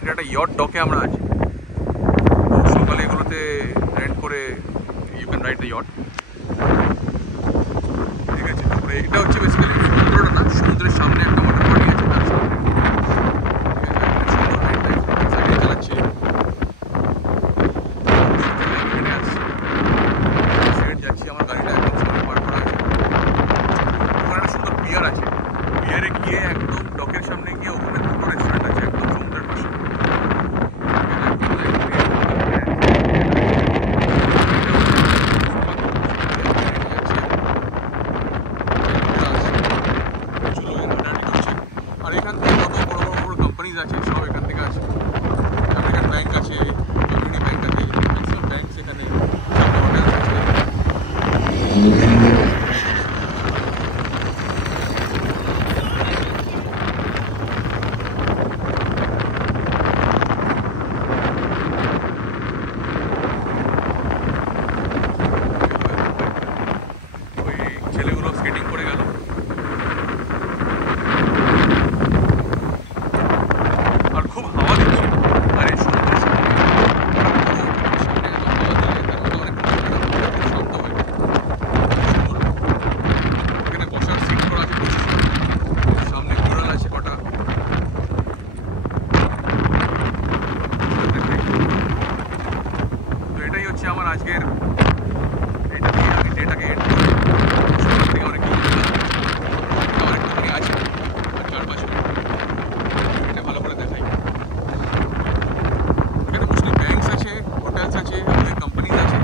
এটা একটা ইয়ট ডকে আমরা আছি। সকালে এগুলোতে রেন্ট করে you can ride the yacht. ঠিক আছে, তারপরে এটা হচ্ছে বেসিক্যালি সমুদ্রটা না, সমুদ্রের সামনে একটা ওয়াটার পার্টি আছে তার সামনে। সাইকেল চালাচ্ছি, সেট যাচ্ছি, আমার গাড়িটা একদম সামনে পার্ক করা আছে। ওখানে একটা সুন্দর পিয়ার আছে, পিয়ারে গিয়ে একদম ডকের সামনে গিয়ে ওখানে দুটো রেস্টুরেন্ট আছে একদম সমুদ্রের পাশে। আর এখান থেকে কত বড় বড় বড় কোম্পানিজ আছে, সব এখান থেকে আসে। আমেরিকান ব্যাংক আছে, কমিউনিটি ব্যাংক আছে, ম্যাক্সিমাম ব্যাংক এখানে, হোটেল আছে। ওই ছেলেগুলো স্কেটিং করে গেল। আর খুব হাওয়া দিচ্ছে, আর এই সমুদ্রের সামনে এত হাওয়া দিলে তার মধ্যে অনেক শান্ত হয়ে যায়। সুন্দর, এখানে বসার সিট করা আছে প্রচুর, সামনে ঘোরাল আছে কটা। তো এটাই হচ্ছে আমার আজকের, এটা দিয়ে আমি ডেটাকে এড করি। সকাল থেকে অনেক কিছু অনেকটুখানি আছে, 4-5 মিনিট এটা ভালো করে দেখাই। এখানে মোস্টলি ব্যাংকস আছে, হোটেলস আছে, অনেক কোম্পানিজ আছে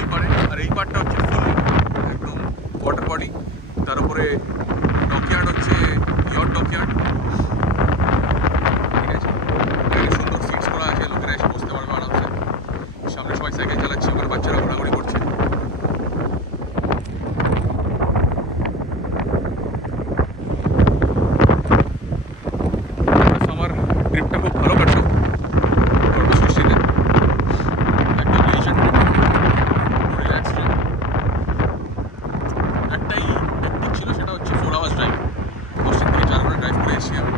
এই পারে। আর এই পার্টটা হচ্ছে ফুল একদম ওয়াটার বডি, তার উপরে ডকইয়ার্ড হচ্ছে ইয়ট ডকইয়ার্ড। ঠিক আছে, এখানে সুন্দর সিটস করা আছে, লোকেরা এসে বসতে পারবে আরামসে। সামনে সবাই সাইকেল চালাচ্ছে, ওখানে বাচ্চারা ঘোরাঘুরি করছে। আমার ট্রিপটা খুব ভালো কাটলো কর্পূস ক্রিস্টিতে, একদম লিজেন্ড ট্রিপ, রিল্যাক্স ট্রিপ। একটাই টেকনিক ছিল, সেটা হচ্ছে 4 আওয়ার্স ড্রাইভ। অস্টিন থেকে 4 ঘন্টা ড্রাইভ করে এসেছি আমি।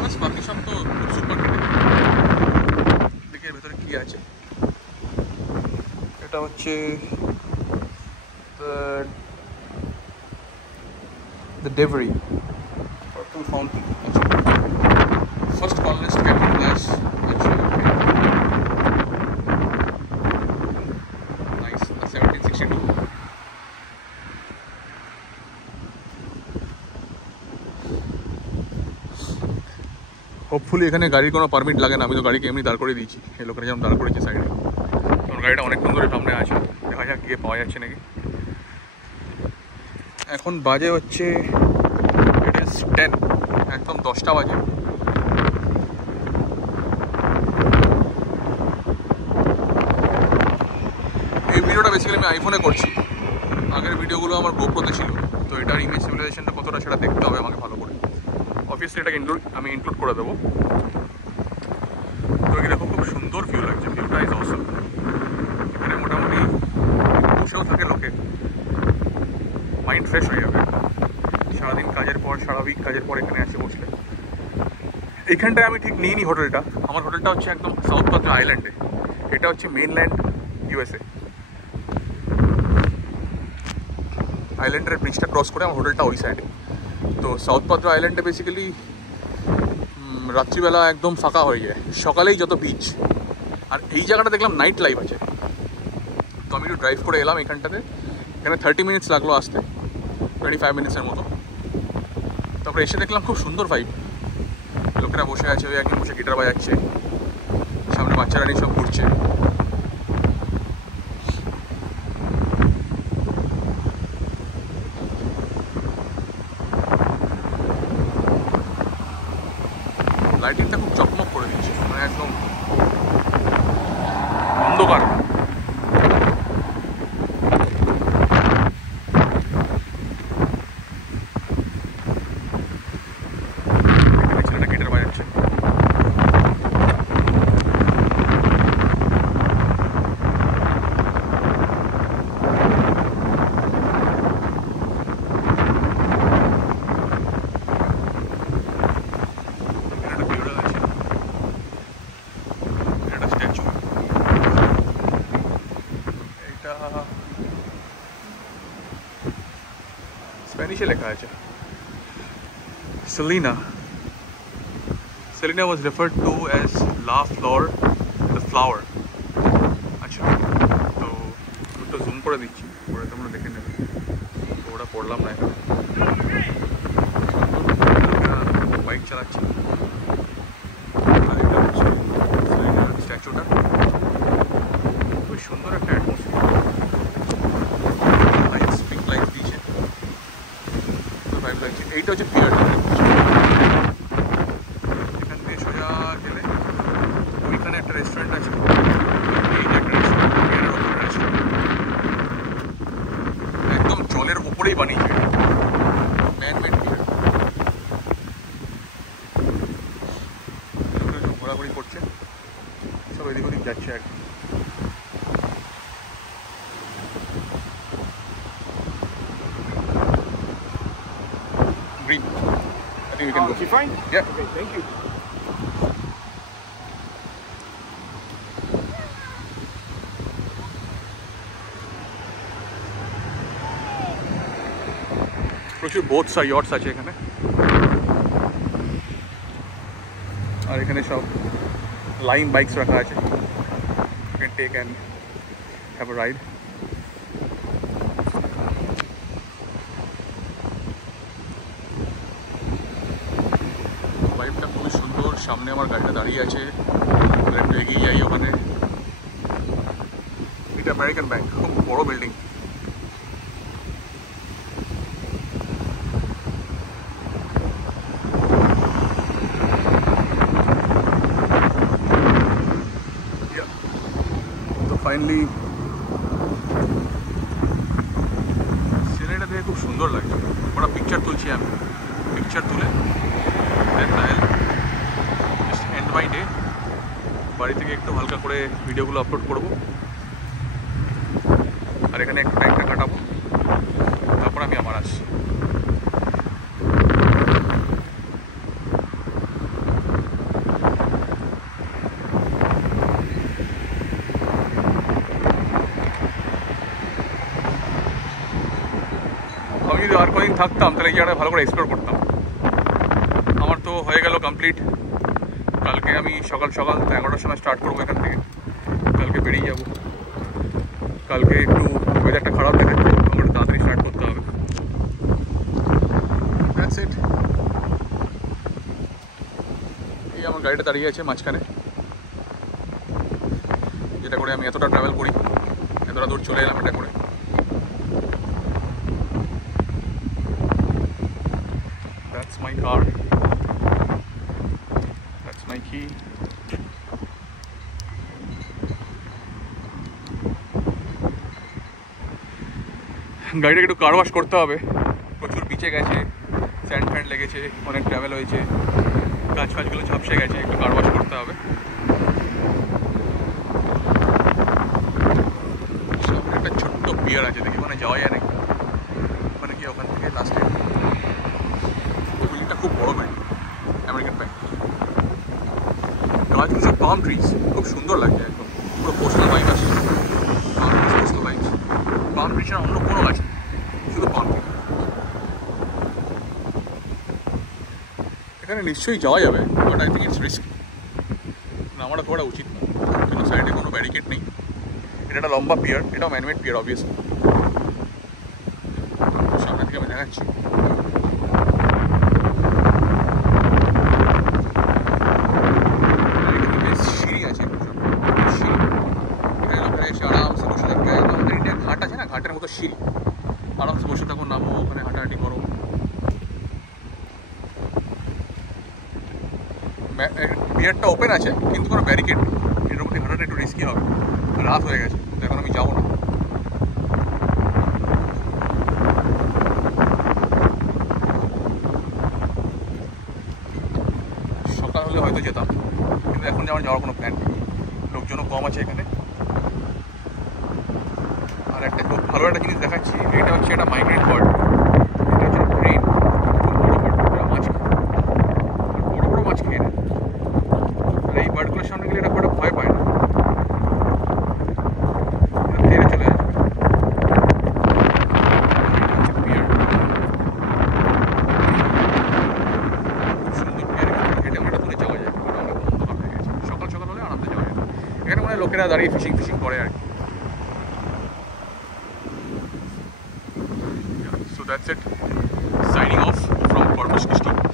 বাস বাকি সব তো খুব সুপার। দেখি এর ভেতরে কী আছে। এটা হচ্ছে the Devery purple fountain. First colonist Captain Glass. Nice. 1762. হোপফুলি এখানে গাড়ির কোনো পারমিট লাগে না, আমি তো গাড়িকে এমনি দাঁড় করে দিয়েছি, এই লোকেরা যেমন দাঁড় করেছে সাইডে। তোর গাড়িটা অনেকক্ষণ ধরে সামনে আছে, দেখা যাক গিয়ে পাওয়া যাচ্ছে নাকি। এখন বাজে হচ্ছে ইট ইজ 10, একদম 10টা বাজে। এই ভিডিওটা বেসিক্যালি আমি আইফোনে করছি, আগের ভিডিওগুলো আমার গোপ্রোতে ছিল। তো এটার ইমেজ সিমুলেশনটা কতটা সেটা দেখতে হবে আমাকে ভালো করে। অবভিয়াসলি এটাকে আমি ইনক্লুড করে দেবো। তো দেখো খুব সুন্দর ভিউ লাগছে, ভিউটা ইজ অসম। এখানে মোটামুটি বসেও থাকে লোকে, মাইন্ড ফ্রেশ হয়ে যাবে। সারাদিন কাজের পর, সারা উইক কাজের পর এখানে আসে বসলে। এইখানটায় আমি ঠিক নিইনি হোটেলটা, আমার হোটেলটা হচ্ছে একদম সাউথ পাদ্রা আইল্যান্ডে। এটা হচ্ছে মেইনল্যান্ড ইউএসএ। আইল্যান্ডের ব্রিজটা ক্রস করে আমার হোটেলটা ওই সাইডে। তো সাউথ পাদ্রা আইল্যান্ডে বেসিক্যালি রাত্রিবেলা একদম ফাঁকা হয়ে যায়, সকালেই যত বিচ। আর এই জায়গাটা দেখলাম নাইট লাইফ আছে। তো আমি একটু ড্রাইভ করে এলাম এখানটাতে। এখানে 30 মিনিটস লাগলো আসতে, 25 মিনিটসের মতো। তারপরে এসে দেখলাম খুব সুন্দর ভাইব, লোকেরা বসে আছে, ওই একজন বসে গিটার বাজাচ্ছে, সামনে বাচ্চারা নিয়ে সব ঘুরছে। লাইটিংটা খুব চকমক করে দিচ্ছে, মানে একদম অন্ধকার। ছেলেটা গিটার বাজাচ্ছে। নিচে লেখা আছে Selena. Selena was referred to as La Flor, the flower. আচ্ছা, তো একটু জুম করে দিচ্ছি, পরে তোমরা দেখে নেবে। তো ওটা পড়লাম না এখানে। বাইক চালাচ্ছি। আর এটা হচ্ছে সেলিনার স্ট্যাচুটা। খুব সুন্দর একটা অ্যাটমসফিয়ার। লাইটস, পিঙ্ক লাইট দিয়েছে। তো ভাইব লাগছে। এইটা হচ্ছে পিয়ার। এখান থেকে সোজা গেলে ওইখানে একটা রেস্টুরেন্ট আছে। এই যে একটা রেস্টুরেন্ট, পিয়ারের ওপরে রেস্টুরেন্ট। একদম জলের ওপরেই বানিয়েছে, ম্যান মেড পিয়ার। ঘোরাঘুরি করছে, সব এদিক ওদিক যাচ্ছে আর কি। Green. I think we can go. You fine? Yeah. Okay, thank you. প্রচুর বোটস আর ইয়টস আছে এখানে। আর এখানে সব লাইন বাইকস রাখা আছে। You can take and have a ride. ভাইবটা খুবই সুন্দর। সামনে আমার গাড়িটা দাঁড়িয়ে আছে, একটু এগিয়ে যাই ওখানে। এটা আমেরিকান ব্যাংক, খুব বড় বিল্ডিং। তো ফাইনালি সিনারিটা দেখে খুব সুন্দর লাগছে। ওটা পিকচার তুলছি আমি, পিকচার তুলে জাস্ট এন্ড মাই ডে। বাড়ি থেকে একটু হালকা করে ভিডিওগুলো আপলোড করব, আর এখানে একটু টাইমটা কাটাবো, তারপর আমি আবার আসছি। আমি যদি আর কদিন থাকতাম তাহলে এই জায়গাটা ভালো করে এক্সপ্লোর করতাম। আমার তো হয়ে গেল কমপ্লিট। কালকে আমি সকাল সকাল 11টার সময় স্টার্ট করবো এখান থেকে। কালকে বেরিয়ে যাবো। কালকে একটু ওয়েদারটা খারাপ দেখাচ্ছে, আমার তাড়াতাড়ি স্টার্ট করতে হবে। That's it. এই আমার গাড়িটা দাঁড়িয়ে আছে মাঝখানে, যেটা করে আমি এতটা ট্রাভেল করি, এতটা দূর চলে এলাম এটা করে। That's my car. That's my key. গাড়িটাকে একটু কার ওয়াশ করতে হবে। প্রচুর পিচে গেছে, স্যান্ড ফ্যান্ড লেগেছে, অনেক ট্রাভেল হয়েছে, গাছ ফাছগুলো ঝাপসে গেছে, একটু কার ওয়াশ করতে হবে। সামনে একটা ছোট্ট পিয়ার আছে, দেখি ওখানে যাওয়া যায় নাকি। ওখানে গিয়ে ওখান থেকে লাস্টে বিল্ডিংটা খুব বড় বিল্ডিং, আমেরিকান ব্যাংক। গাছগুলো সব পাম ট্রিজ, খুব সুন্দর লাগছে একদম, পুরো কোস্টাল ভাইব আসছে। কোস্টাল ভাইব, পাম ট্রি ছাড়া অন্য কোনো গাছ নেই, শুধু পাম ট্রি। এখানে নিশ্চয়ই যাওয়া যাবে, but I think it's risky. আমার করা উচিত না, কেন সাইডে কোনো ব্যারিকেড নেই। এটা একটা লম্বা পিয়ার, এটাও ম্যানমেড পিয়ার অবভিয়াসলি। সামনে থেকে আমি দেখাচ্ছি। সিঁড়ি আছে, সিঁড়ি, এখানে লোকেরা এসে আরামসে বসে থাকবে। আমাদের ইন্ডিয়ার ঘাট আছে না, ঘাটের মতো সিঁড়ি, আরামসে বসে থাকো, নামো, ওখানে হাঁটাহাঁটি করো। পিয়ারটা ওপেন আছে কিন্তু কোনো ব্যারিকেড নেই, এটার মধ্যে হাঁটাটা একটু রিস্কি হবে। রাত হয়ে গেছে, এখন আমি যাবো না। সকাল হলে হয়তো যেতাম, কিন্তু এখন যাওয়ার কোনো প্ল্যান নেই। লোকজনও কম আছে এখানে। আর একটা খুব ভালো একটা জিনিস দেখাচ্ছি, এটা হচ্ছে একটা মাইগ্রেন্ট বার্ড। এটা হচ্ছে ট্রেন, মাছ বড় বড় মাছ খেয়ে নেয়। আর এই বার্ডগুলোর সামনে গেলে এটা খুব ভয় পায় না, তেড়ে চলে আসবে। এখানে দাঁড়িয়ে ফিশিং করে আর কি। So that's it. Signing off from Corpus Christi.